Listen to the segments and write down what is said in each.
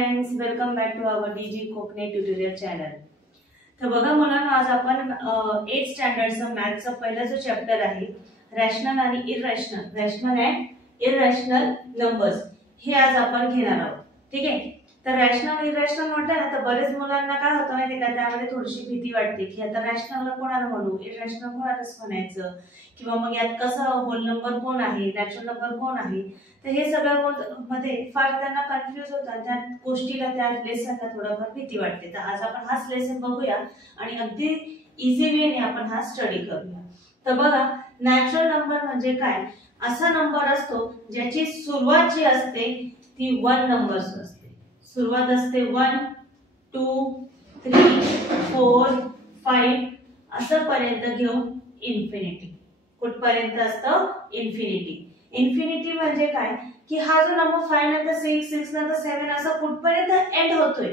Friends, welcome back to आवर डीजी कोकणे tutorial channel. तर बघा मुलांनो, आज आपण 8th स्टँडर्डचं मॅथ्सचं पहिला जो चॅप्टर आहे रॅशनल आणि इररॅशनल, रॅशनल अँड इररॅशनल नंबर्स, हे आज आपण घेणार आहोत. ठीक आहे. तर रॅशनल इररॅशनल म्हटलं ना तर बरेच मुलांना काय होतं माहिती का, त्यामध्ये थोडीशी भीती वाटते की आता रॅशनलला कोणाला म्हणू, इररॅशनल कोणालाच म्हणायचं, किंवा मग यात कसं होल नंबर कोण आहे, नॅचरल नंबर कोण आहे. तर हे सगळ्या मध्ये फार त्यांना कन्फ्युज होतात. त्या गोष्टीला, त्या लेसनला थोडंफार भीती वाटते. तर आज आपण हाच लेसन बघूया आणि अगदी इझी वेने आपण हा स्टडी करूया. तर बघा, नॅचरल नंबर म्हणजे काय, असा नंबर असतो ज्याची सुरुवात जी असते ती 1 नंबर्स असते. सुरुवात असते 1 2 3 4 5 असं पर्यंत घेऊन इन्फिनिटी. कुठपर्यंत असतं? इन्फिनिटी. इन्फिनिटी म्हणजे काय की हा जो नंबर 5 नंतर 6 6 नंतर 7 असं कुठपर्यंत एंड होतोय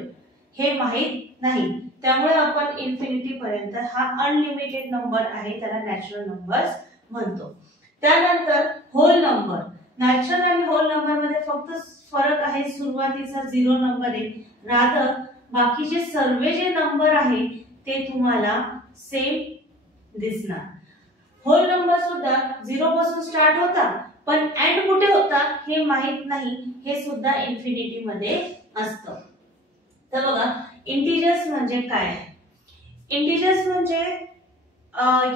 हे माहित नाही. त्यामुळे आपण इन्फिनिटी पर्यंत हा अनलिमिटेड नंबर आहे, त्याला नॅचरल नंबर्स म्हणतो. त्यानंतर होल नंबर. नॅचरल आणि होल नंबर मध्ये फक्त फरक आहे सुरुवातीचा 0 नंबर आहे. रादर बाकीचे सर्व जे नंबर आहे ते तुम्हाला सेम दिसणार. होल नंबर सुद्धा 0 पासून स्टार्ट होता, पण एंड कुठे होता हे माहित नाही, हे सुद्धा इन्फिनिटी मध्ये असतं. तर बघा, इंटिजर्स म्हणजे काय आहे. इंटिजर्स म्हणजे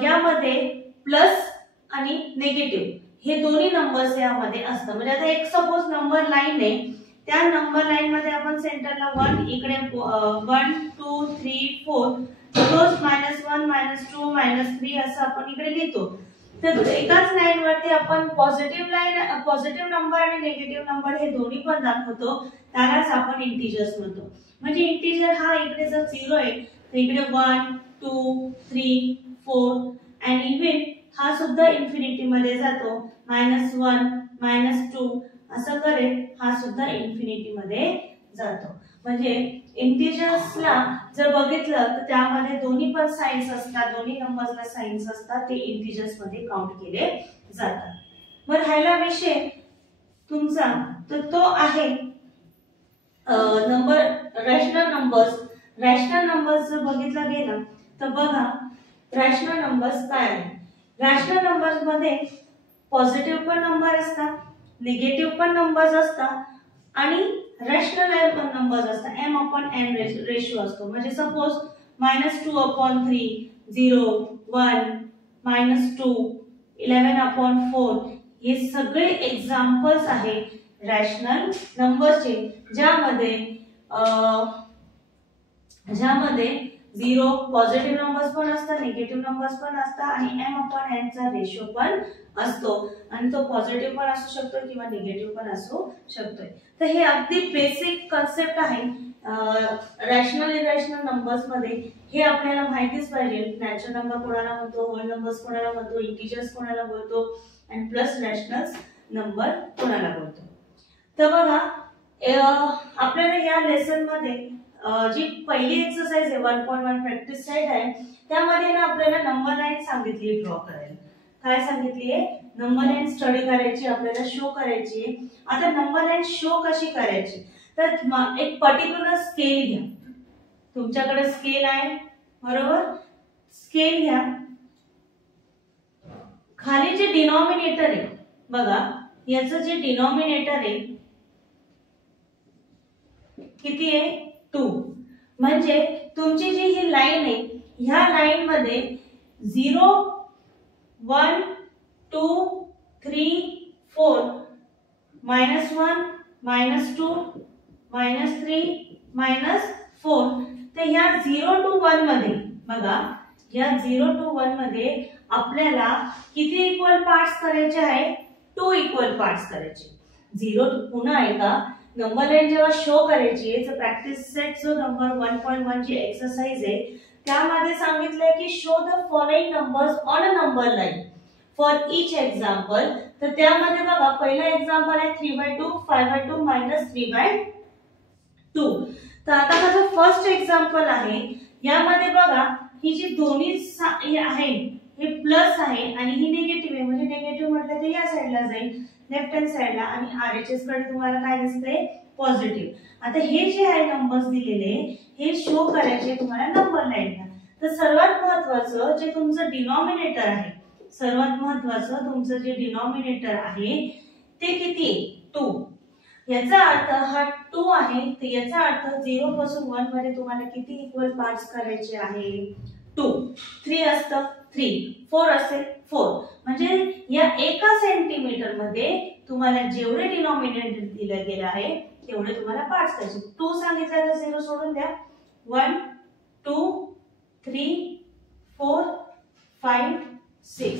यामध्ये प्लस आणि निगेटिव्ह हे दोन्ही नंबर्स यामध्ये असतात. म्हणजे आता एक सपोज नंबर लाईन आहे, त्या नंबर लाईन मध्ये आपण सेंटरला 1, इकडे 1 2 3 4 रोज -1 -2 -3 असं आपण इकडे लिहितो. तर एकाच लाईन वरती आपण पॉझिटिव्ह नंबर आणि निगेटिव्ह नंबर हे दोन्ही पण दाखवतो, त्यालाच आपण इंटिजर्स म्हणतो. म्हणजे इंटिजर हा इकडे जर 0 आहे तर इकडे 1 2 3 4 आणि इव्हन हा सुद्धा इन्फिनिटी मध्ये जातो. -1 -2 असं करेल हा सुद्धा इन्फिनिटी मध्ये जातो. म्हणजे इंटिजर्सला जर बघितलं तर त्यामध्ये दोन्ही पण साइन्स असतात, दोन्ही नंबर्सला साइन्स असतात, ते इंटिजर्स मध्ये काउंट केले जातात. मग राहिला विषय तुमचा तर तो आहे number rational numbers. Rational numbers जर बघितला गेला तर बघा, रॅशनल नंबर्स काय आहे. रॅशनल नंबर्स मध्ये पॉझिटिव्ह पण नंबर असतात, निगेटिव्ह पण नंबर्स असतात आणि रॅशनल नंबर्स असतात. m/n रेशो असतो. म्हणजे सपोज -2/3 0 1 -2 11/4 हे सगळे एक्झाम्पल्स आहे रॅशनल नंबरचे, ज्यामध्ये 0 पॉझिटिव्ह नंबर्स पण असतात, निगेटिव्ह नंबर्स पण असतात आणि m/n चा रेशो पण असतो. आणि तो पॉझिटिव्ह पण असू शकतो किंवा निगेटिव्ह पण असू शकतोय. तर हे अगदी बेसिक कन्सेप्ट आहे रॅशनल इररॅशनल नंबर्स मध्ये. हे आपल्याला माहितीच पाहिजे. नॅचरल नंबर कोणाला म्हणतो, होल नंबर्स कोणाला म्हणतो, इंटिजर्स कोणाला बोलतो आणि प्लस रॅशनल नंबर कोणाला बोलतो. तर बघा, आपल्याला या लेसन मध्ये जी पहिली एक्सरसाइज आहे 1.1 प्रॅक्टिस सेट आहे, त्यामध्ये ना आपल्याला नंबर लाईन सांगितली ड्रॉ करायला. काय सांगितली आहे? नंबर लाईन स्टडी करायची, आपल्याला शो करायची. आता नंबर लाईन शो कशी करायची, तर एक पर्टिक्युलर स्केल घ्या. तुमच्याकडे स्केल आहे बरोबर, स्केल घ्या. खाली जे डिनॉमिनेटर आहे बघा, याचं जे डिनॉमिनेटर आहे किती आहे? 2. म्हणजे तुमची जी ही लाईन आहे, ह्या लाईन मध्ये 0 1 2 3 4 -1 -2 -3 -4. तर या 0 to 1 मध्ये बघा, या 0 to 1 मध्ये आपल्याला किती इक्वल पार्ट्स करायचे आहे? 2 इक्वल पार्ट्स करायचे. 0 पुन्हा एकदा नंबर लाईन जेव्हा शो करायची आहे, तर प्रॅक्टिस सेट जो नंबर 1.1 ची एक्सरसाइज आहे त्यामध्ये सांगितलंय की show the following numbers on a number line for each example. तर त्यामध्ये बघा, पहिला एक्झाम्पल आहे 3/2 5/2 -3/2. तर आता हा जो फर्स्ट एक्झाम्पल आहे यामध्ये बघा, ही जी दोन्ही आहे हे प्लस आहे आणि ही निगेटिव्ह आहे. म्हणजे निगेटिव्ह म्हटलं तर या साइडला जाईल, लेफ्ट हँड साइडला, आणि RHS कडे तुम्हाला काय दिसतंय? पॉझिटिव्ह। आता हे जे आहे नंबर्स दिलेले हे शो करायचे तुम्हाला नंबर लाईनला। तर सर्वात महत्वाचं जे तुमचं डिनॉमिनेटर आहे, सर्वात महत्वाचं तुमचं जे डिनॉमिनेटर आहे ते किती? 2। याचा अर्थ हा 2 आहे, तर याचा अर्थ 0 पासून 1 मध्ये तुम्हाला किती इक्वल पार्ट्स करायचे आहे? 2। 3 असतं 3, 4 असेल 4, म्हणजे या एका सेंटीमीटर मध्ये तुम्हाला जेवढे डिनॉमिनेटर दिलं गेलं आहे तेवढे तुम्हाला पार्ट्स करायचे। 2 सांगितलं तर 0 सोडून द्या। 1 2 3 4 5 6।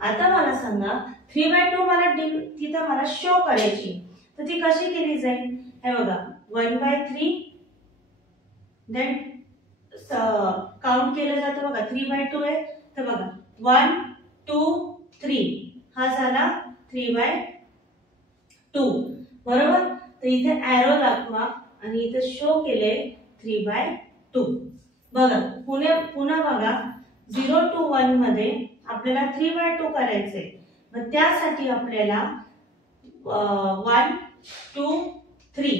आता मला सांगा 3/2 मला तिथं मला शो करायची, तर ती कशी केली जाईल? हे बघा 1/3 देन काउंट केलं जातं बघा 3/2 आहे, तर बघा 1 2 3 हा झाला 3/2 बरोबर। तर इथे एरो दाखवा आणि इथे शो केले 3/2। बघा पुन्हा बघा 0 to 1 मध्ये आपल्याला 3/2 करायचंय, मग त्यासाठी आपल्याला 1 2 3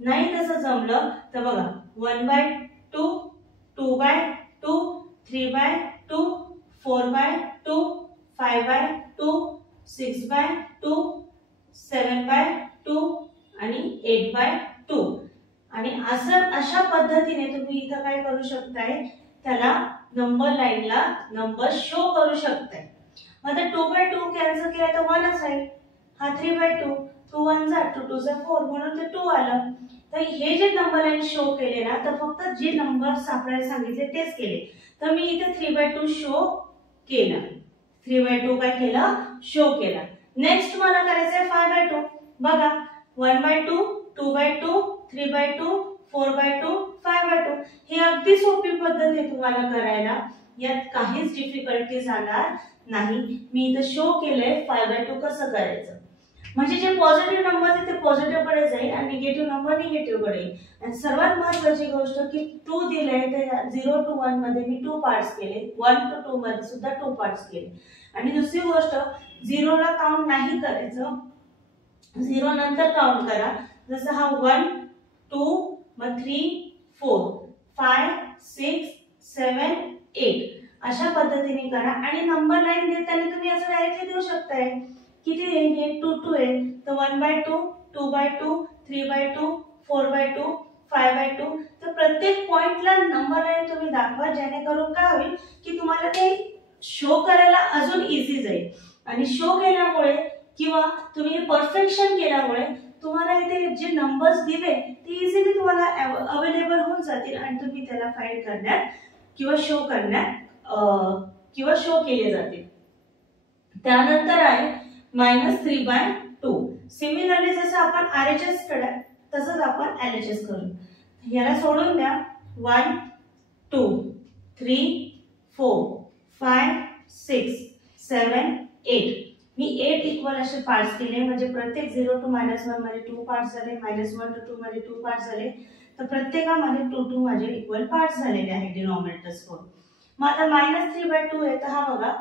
नाही तसं जमलं तर बघा 1/2 2/2 3/2 4/2 5/2 6/2 7/2 आणि 8/2 आणि अशा पद्धतीने तुम्ही इथं काय करू शकताय, त्याला नंबर लाईनला नंबर शो करू शकताय। मग 2/2 कॅन्सल केला तर 1च राहील, हा 3/2 2 1 जा 2 2 जा 4 म्हणून ते 2 आलं। तर हे जे नंबर लाईन शो केले ना, तर फक्त जे नंबर सापडायला सांगितले तेच केले, तर मी इथे 3/2 शो केला, 3/2 काय केलं? शो केला। नेक्स्ट मला करायचंय 5/2 बघा 1/2 2/2 3/2 4/2 5/2। ही अगदी सोपी पद्धत आहे तुम्हाला करायला, यात काहीच डिफिकल्टी जाणार नाही। मी इथे शो केलंय 5/2 कसं करायचं, म्हणजे जे पॉझिटिव्ह नंबर आहे ते पॉझिटिव्ह कडे जाईल आणि निगेटिव्ह नंबर निगेटिव्ह कडे येईल। आणि सर्वात महत्त्वाची गोष्ट की 2 दिलंय तर 0 to 1 मध्ये मी 2 पार्ट्स केले, 1 to 2 मध्ये सुद्धा 2 पार्ट्स केले। आणि दुसरी गोष्ट 0 ला काउंट नाही करायचं, 0 नंतर काउंट करा। जसं हा 1 2 मग 3 4 5 6 7 8 अशा पद्धतीने करा। आणि नंबर लाईन देताना तुम्ही असं डायरेक्टली देऊ शकताय, किती आहे 2 2 आहे तर 1/2 2/2 3/2 4/2 5/2। तर प्रत्येक पॉइंटला नंबर लाईन तुम्ही दाखवा, जेणेकरून काय होईल की तुम्हाला ते शो करायला अजून इझी जाईल। आणि शो केल्यामुळे किंवा तुम्ही परफेक्शन केल्यामुळे तुम्हाला इथे जे नंबर्स दिले ते इझिली तुम्हाला अवेलेबल होऊन जातील आणि तुम्ही त्याला फाइंड करण्यात किंवा शो करण्यात किंवा शो केले जातील। त्यानंतर आहे -3/2। सिमिलरली जसं आपण RHS कडे तसंच आपण LHS करू। याला सोडून द्या 1 2 3 4 5 6 7 8। मी 8 इक्वल असे पार्ट्स केले, म्हणजे प्रत्येक 0 to -1 मध्ये 2 पार्ट्स झाले, -1 to 2 मध्ये 2 पार्ट्स झाले, तर प्रत्येकामध्ये 2 2 माझे इक्वल पार्ट्स झालेले आहेत डिनॉमिनेटर्स कडून। मग आता -3/2 आहे, तर हा बघा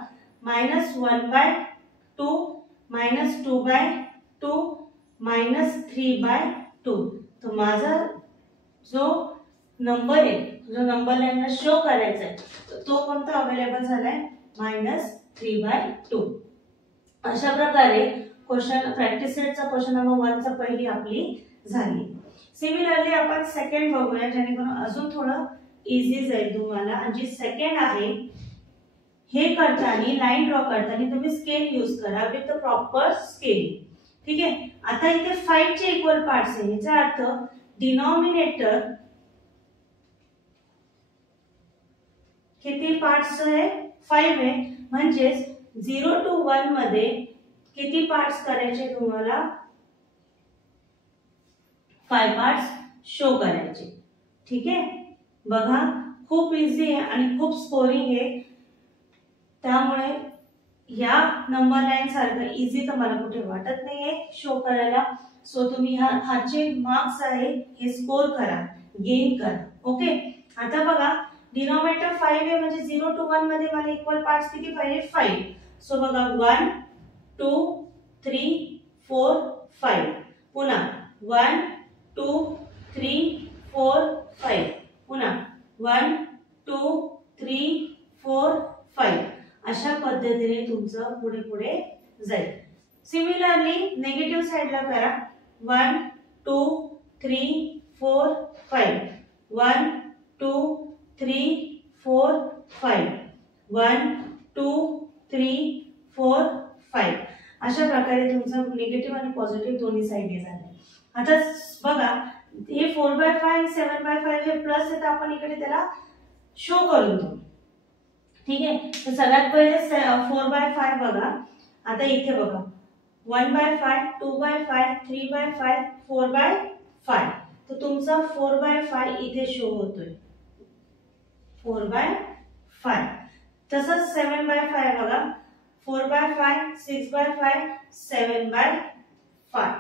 -1/2 -2/2 -3/2। तर माझा जो नंबर आहे, जो नंबर लाईनला शो करायचा आहे, तो कोणता अवेलेबल झालाय -3/2। अशा प्रकारे क्वेश्चन प्रॅक्टिस सेटचा क्वेश्चन नंबर 1 चा पहिली आपली झाली। सिमिलरली आपण सेकंड बघूया, जेणेकरून अजून थोडं इझी जाईल तुम्हाला। आणि जी सेकंड आहे, हे करताना लाईन ड्रॉ करताना तुम्ही स्केल यूज करा विथ द प्रॉपर स्केल, ठीक आहे। आता इथे 5 चे इक्वल पार्ट्स आहे, याचा अर्थ डिनॉमिनेटर किती पार्ट्स आहे 5 आहे, म्हणजे 0 to 1 मध्ये किती पार्ट्स करायचे तुम्हाला 5 पार्ट्स शो करायचे, ठीक आहे। बघा खूप इझी आहे आणि खूप स्कोरिंग आहे, त्यामुळे या नंबर लाईन सारखं इझी तर मला कुठे वाटत नाहीये शो करायला। सो तुम्ही हाचे मार्क्स आहे हे स्कोर करा, गेन करा, ओके। आता बघा डिनॉमिनेटर 5 आहे, म्हणजे 0 to 1 मध्ये मला इक्वल पार्ट्स किती पाहिजे 5। सो बघा 1 2 3 4 5, पुन्हा 1 2 3 4 5 पुन्हा 1 2 3 4 5 अशा पद्धतीने तुमचं पुढे पुढे जाईल. सिमिलरली निगेटिव्ह साइडला करा. 1 2 3 4 5 1 2 3 4 5 1 2 3 4 5 अशा प्रकारे तुमचं निगेटिव्ह आणि पॉझिटिव्ह दोन्ही साइडने झाले. आता बघा हे 4/5 आणि 7/5 हे प्लस आहे तर आपण इकडे त्याला शो करून देऊ. ठीक आहे. तर सगळ्यात पहिले 4/5 बघा. आता इथे बघा 1/5 2/5 3/5 4/5 तर तुमचा 4/5 इथे शो होतोय 4/5. तसंच 7/5 बघा 4/5 6/5 7/5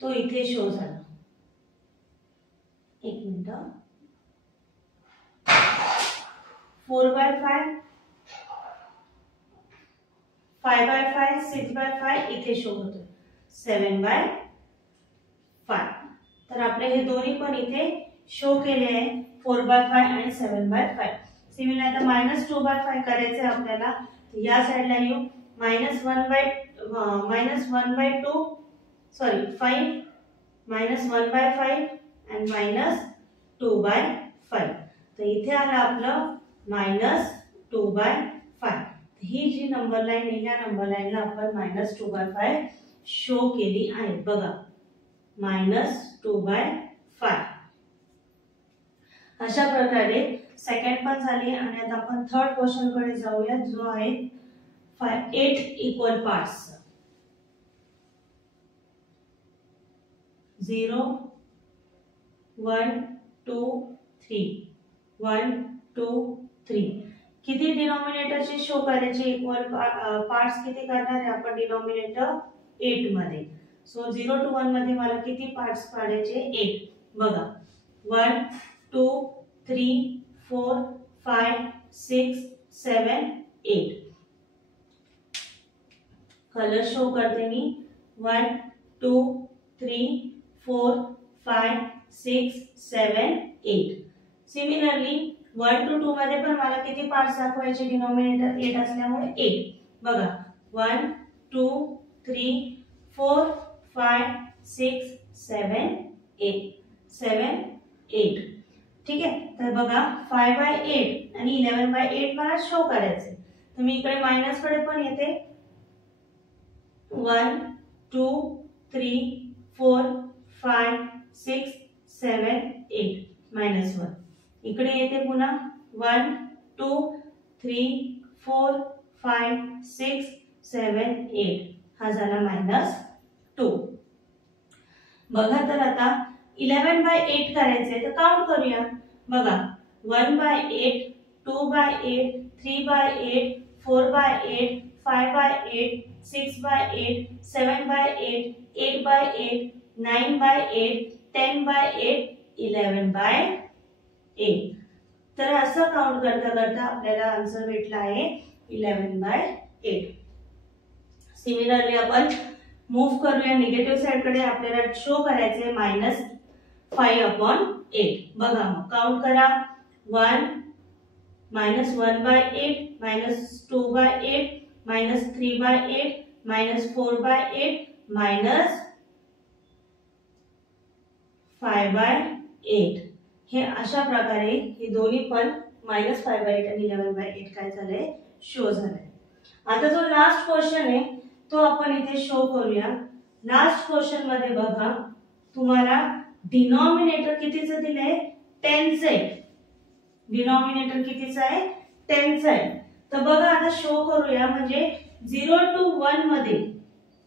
तो इथे शो झाला. एक मिनिट. 4/5 5/5 6/5 इथे शो होतोय 7/5. तर आपले हे दोन्ही पण इथे शो केले आहे 4/5 आणि 7/5. सिमिलर आता -2/5 करायचे आपल्याला. या साइडला येऊ -1/2 सॉरी 5 -1/5 and -2/5 तर इथे आलं आपलं -2/5. ही जी नंबर लाईन आहे या नंबर लाईनला आपण -2/5 शो केली आहे बघा -2/5. अशा प्रकारे सेकंड पण झाली. आणि आता आपण थर्ड क्वेश्चन कडे जाऊया जो आहे 8 इक्वल पार्ट्स. 0 1 2 3 1 2 3 किती डिनॉमिनेटरचे शो करायचे इक्वल पार्ट्स किती करणार आहे आपण डिनॉमिनेटर 8 मध्ये. सो 0 to 1 मध्ये मला किती पार्ट्स काढायचे 8 बघा 1 2 3 4 5 6 7 8 कलर शो करते मी 1 2 3 4 5 6 7 8. सिमिलरली 1 to 2 मध्ये पण मला किती पार्ट्स दाखवायचे डिनॉमिनेटर 8 असल्यामुळे 8 बघा 1 2 3 4 5 6 7 8. ठीक आहे. तर बघा 5/8 आणि 11/8 मला शो करायचे. तर मी इकडे मायनस कडे पण येते 1 2 3 4 5 6 7 8 -1 इकडे येते पुन्हा 1 2 3 4 5 6 7 8 हा झाला -2. बघा तर आता 11/8 करायचे तर काउंट करूया बघा 1/8 2/8 3/8 4/8 5/8 6/8 7/8 8/8 9/8 10/8 11/8. तर असं काउंट करता करता आपल्याला आन्सर भेटला आहे 11/8. सिमिलरली आपण मूव करूया निगेटिव्ह साइड कडे. आपल्याला शो करायचे -5/8 बघा मग काउंट करा 1 -1/8 -2/8 -3/8 -4/8 -5/8 हे अशा प्रकारे हे दोन्ही पण -5/8 आणि 11/8 काय झाले शो झाले. आता जो लास्ट क्वेश्चन आहे तो आपण इथे शो करूया. लास्ट क्वेश्चन मध्ये बघा तुम्हाला डिनॉमिनेटर कितीचं दिलंय 10चं आहे. डिनॉमिनेटर कितीचं आहे 10चं आहे. तर बघा आता शो करूया म्हणजे 0 to 1 मध्ये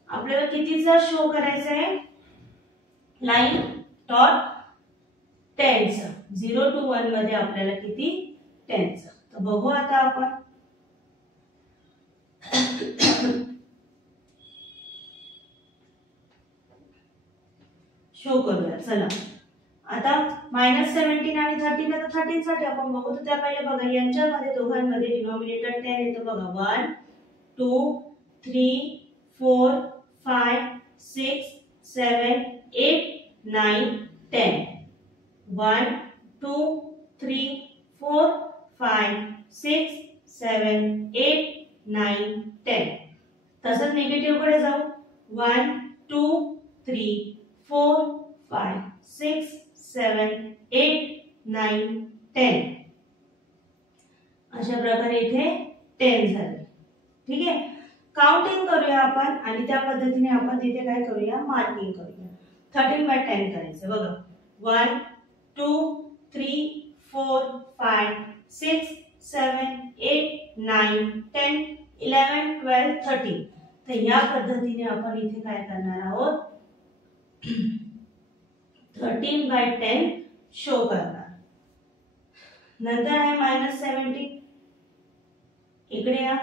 आपल्याला कितीचा शो करायचा आहे लाईन डॉट 10चं. 0 to 1 मध्ये आपल्याला किती 10चं. तर बघू आता आपण शो करूया. चला आता -17 आणि 13 आता 13 साठी आपण बघू. तर त्या पहिले बघा यांच्यामध्ये दोघांमध्ये डिनॉमिनेटर 10 येतं बघा 1 2 3 4 5 6 7 8 9 10. 1 2 3 4 5 6 7 8 9 10. तसंच निगेटिव्ह कडे जाऊ. 1 2 3 4 5 6 7 8 9 10. अशा प्रकारे इथे 10 झाले. ठीक आहे. काउंटिंग करूया आपण आणि त्या पद्धतीने आपण तिथे काय करूया, मार्किंग करूया. 13/10 करायचं बघा. 1 2 3 4 5 6 7 8 9 10 11 12 13. तर या पद्धतीने आपण इथे काय करणार आहोत, 13/10 शो करणार. नंतर आहे -70. इकडे या.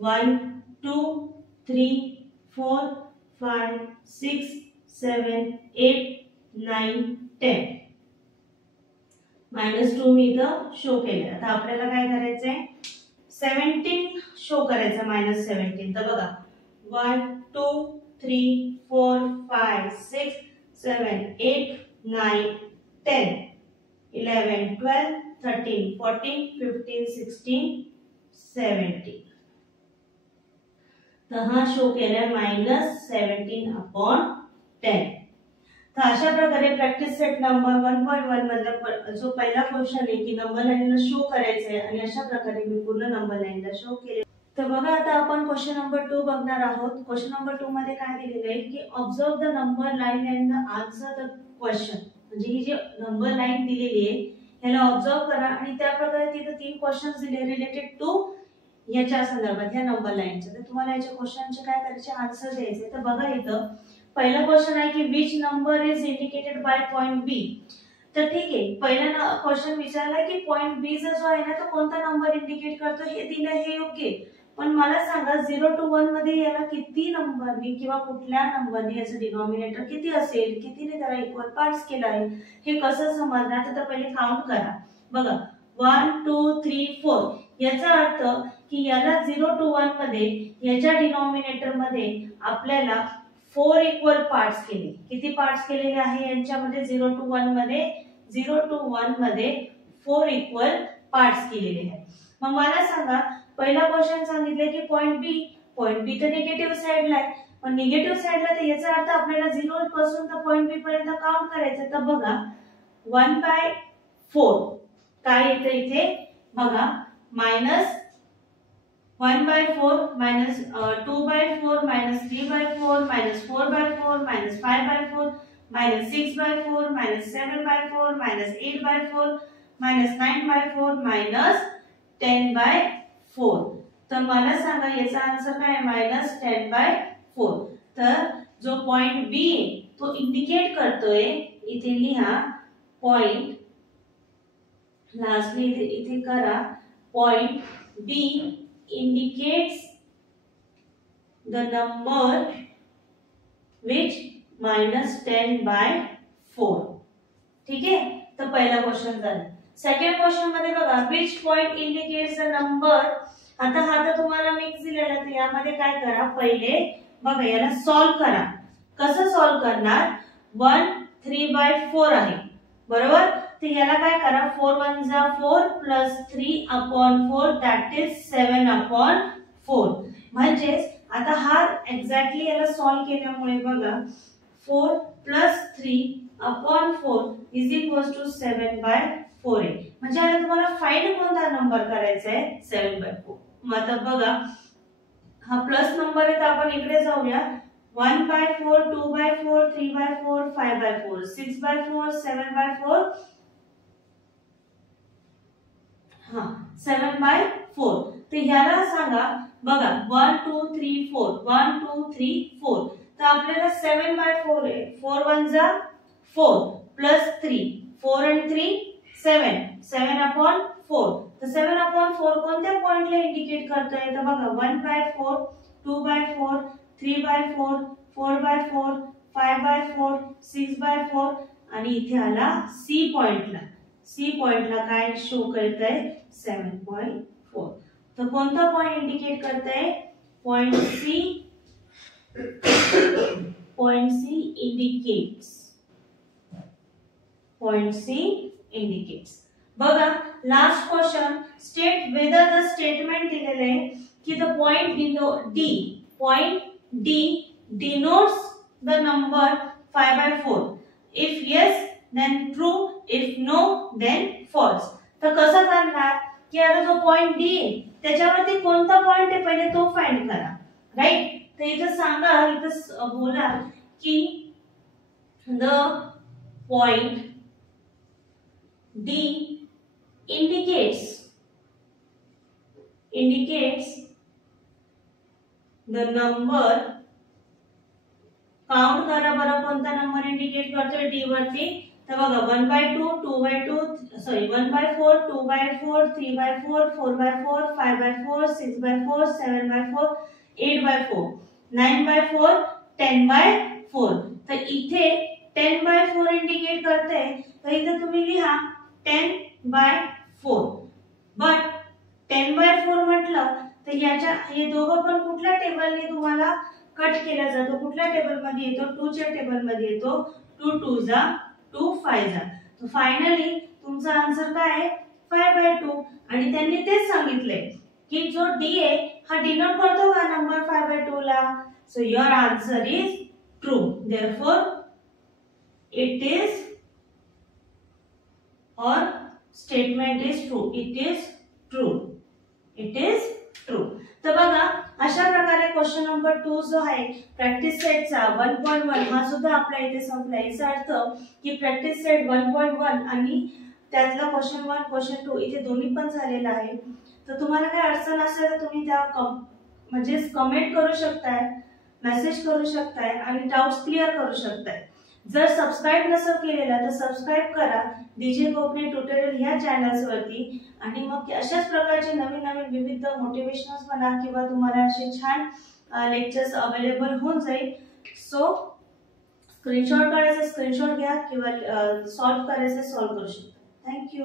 1 2 3 4 5 6 7 8 9 10. -2 मी इथं शो केले. आता आपल्याला काय करायचंय, 17 शो करायचं. -17. तर बघा 1 2 3 4 5 6 7 8 9 10 11 12 13 14 15 16 17. तर हा शो केलाय -17/10. तर अशा प्रकारे प्रॅक्टिस सेट नंबर 1.1 मधला जो पहिला क्वेश्चन आहे की नंबर लाईनला शो करायचं आहे आणि अशा प्रकारे मी पूर्ण नंबर लाईनला शो केले. तर बघा आता आपण क्वेश्चन नंबर 2 बघणार आहोत. क्वेश्चन नंबर 2 मध्ये काय दिलेलं आहे की observe the number line and answer the question. म्हणजे ही जी नंबर लाईन दिलेली आहे ह्याला ऑब्झर्व करा आणि त्या प्रकारे तिथे 3 क्वेश्चन्स दिले रिलेटेड टू याच्या संदर्भात या नंबर लाईनचे. तर तुम्हाला याच्या क्वेश्चनचे काय करायचे, आन्सर द्यायचे. तर बघा इथं पहिला क्वेश्चन आहे की which number is indicated by point B. तर ठीक आहे, पहिला क्वेश्चन विचारला की पॉइंट बी जो आहे ना तो कोणता नंबर इंडिकेट करतो हे दिलं, हे योग्य आहे. पण मला सांगा 0 to 1 मध्ये याला किती नंबरनी किंवा कुठल्या नंबरनी याचं डिनॉमिनेटर किती असेल, कितीने त्याला इक्वल पार्ट्स केला आहे हे कसं समजणार. तर पहिले काउंट करा. बघा 1 2 3 4. याचा अर्थ की याला 0 to 1 मध्ये याच्या डिनॉमिनेटर मध्ये आपल्याला 4 इक्वल पार्ट्स केले. किती पार्ट्स केलेले आहे यांच्यामध्ये 0 to 1 मध्ये, 0 to 1 मध्ये 4 इक्वल पार्ट्स केलेले आहेत. मग मला सांगा पहिला क्वेश्चन सांगितले की पॉइंट बी तर निगेटिव्ह साइडला आहे. पण निगेटिव्ह साइडला तर याचा अर्थ आपल्याला 0 पासून तर पॉइंट बी पर्यंत काउंट करायचं. तर बघा 1/4 काय येतं इथे बघा, -1/4 -2/4 -3/4 -4/4 -5/4 -6/4 -7/4 -8/4 -9/4 -10/4. तर मला सांगा याचा आन्सर काय आहे, -10/4. तर जो पॉइंट बी तो इंडिकेट करतोय, इथे लिहा पॉइंट, लास्टली इथे करा, point B indicates the number which -10/4. ठीक आहे. तर पहिला क्वेश्चन झाला. सेकंड क्वेश्चन मध्ये बघा which point indicates the number. आता हा तर तुम्हाला मिक्स दिलेला आहे. तर यामध्ये काय करा, पहिले बघा याला सॉल्व करा. कसं सॉल्व करणार, 1 3/4 आहे बरोबर. तर याला काय करा, 4 1 जा 4 प्लस 3/4 दॅट इज 7/4. म्हणजेच आता हा एक्झॅक्टली याला सॉल्व केल्यामुळे बघा 4 प्लस 3/4 इज इक्वल टू 7/4 आहे. म्हणजे आता तुम्हाला फाइंड कोणता नंबर करायचा आहे, 7/4. मग बघा हा प्लस नंबर आहे तर आपण इकडे जाऊया. 1/4 2/4 3/4 5/4 6/4 7/4 7/4. तर ह्याला सांगा बघा 1 2 3 4 1 2 3 4. तर आपल्याला 7/4 आहे. 4 1 जा 4 प्लस 3 4 and 3 7 7/4. तर 7/4 कोणत्या पॉइंटला इंडिकेट करतोय, तर बघा 1/4 2/4 3/4 4/4 5/4 6/4 आणि इथे आला सी पॉइंटला. सी पॉइंटला काय शो करतंय, 7.4. तर कोणता पॉइंट इंडिकेट करतंय, point C. Point C indicates Point C indicates. बघा last question, state whether the statement दिलेले आहे की the point D denotes the number 5/4. If yes then true, if no then false. तर कसं करणार की आता जो पॉइंट D आहे त्याच्यावरती कोणता पॉइंट आहे पहिले तो फाइंड करा, राइट. तर इथं सांगा, इथं बोला की the point D indicates the number, count करा बरं कोणता नंबर इंडिकेट करतोय D वरती. तर बघा 1/2, 2/2 सॉरी 1/4, 2/4, 3/4, 4/4, 5/4, 6/4, 7/4, 8/4, 9/4, 10/4. तर इथे 10/4 इंडिकेट करते, तर इथे तुम्ही लिहा 10/4. बट 10/4 म्हटलं तर याच्या हे दोघं पण कुठल्या टेबलने तुम्हाला कट केला जातो, कुठल्या टेबल मध्ये येतो, 2 च्या टेबल मध्ये येतो. 2 2 जा 2 5 जा. तर फायनली तुमचा आन्सर काय आहे 5/2. आणि त्यांनी तेच सांगितले की जो D आहे हा डिनोट करतो का नंबर 5/2 ला. So your answer is true. Therefore it is और statement is true. It is true. तर बघा अशा प्रकारे क्वेश्चन नंबर 2 जो आहे प्रॅक्टिस सेटचा 1.1 हा सुद्धा आपल्या इथे संपला. याचा अर्थ की प्रॅक्टिस सेट 1.1 आणि त्यातला क्वेश्चन 1 क्वेश्चन 2 इथे दोन्ही पण झालेला आहे. तर तुम्हाला काही अडचण असेल तर तुम्ही त्या म्हणजे कमेंट करू शकताय, मेसेज करू शकताय आणि डाउट्स क्लिअर करू शकताय. जर सबस्क्राइब नसेल केलेला तर सबस्क्राइब करा डीजे कोकणी ट्युटोरियल ह्या चॅनल्स वरती. आणि मग अशाच प्रकारचे नवीन नवीन विविध मोटिवेशनल्स म्हणा किंवा तुम्हाला असे छान लेक्चर्स अवेलेबल होऊन जाईल. सो स्क्रीनशॉट काढायचा स्क्रीनशॉट घ्या किंवा सॉल्व्ह करायचं सॉल्व्ह करू शकता. थँक्यू.